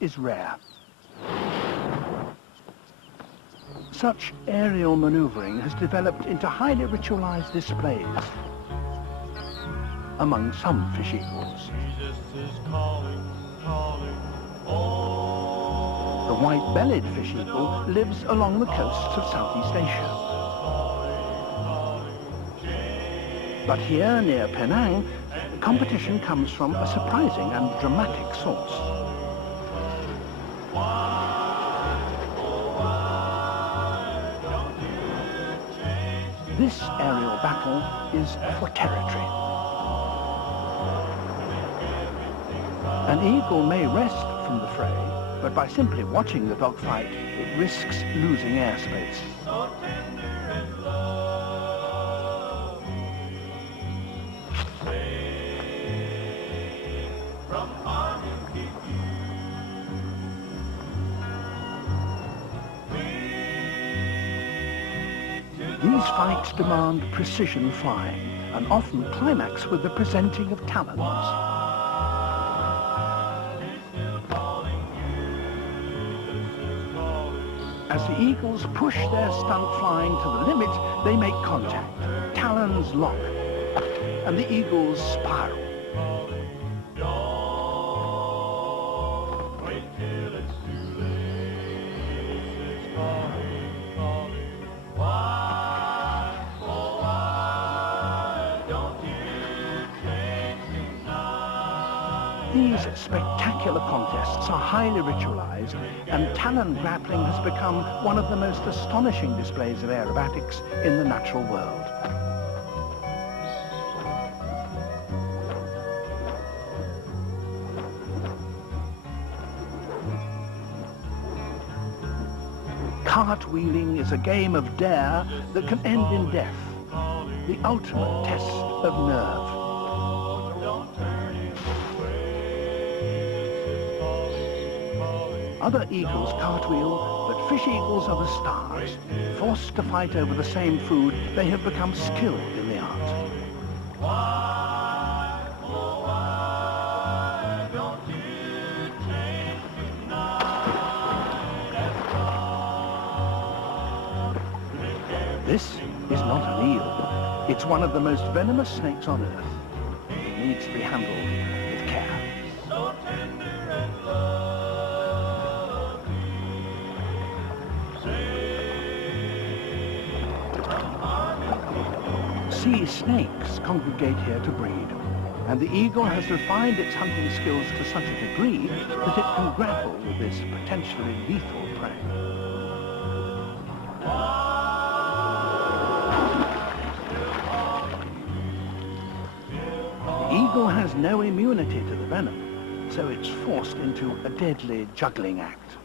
is rare. Such aerial maneuvering has developed into highly ritualized displays among some fish eagles. The white-bellied fish eagle lives along the coasts of Southeast Asia. But here, near Penang, competition comes from a surprising and dramatic source. This aerial battle is for territory. An eagle may wrest from the fray, but by simply watching the dogfight, it risks losing airspace. These fights demand precision flying and often climax with the presenting of talons. As the eagles push their stunt flying to the limit, they make contact, talons lock, and the eagles spiral. These spectacular contests are highly ritualized, and talon grappling has become one of the most astonishing displays of aerobatics in the natural world. Cartwheeling is a game of dare that can end in death, the ultimate test of nerve. Other eagles cartwheel, but fish eagles are the stars. Forced to fight over the same food, they have become skilled in the art. This is not an eel. It's one of the most venomous snakes on earth. It needs to be handled with care. Sea snakes congregate here to breed, and the eagle has refined its hunting skills to such a degree that it can grapple with this potentially lethal prey. The eagle has no immunity to the venom, so it's forced into a deadly juggling act.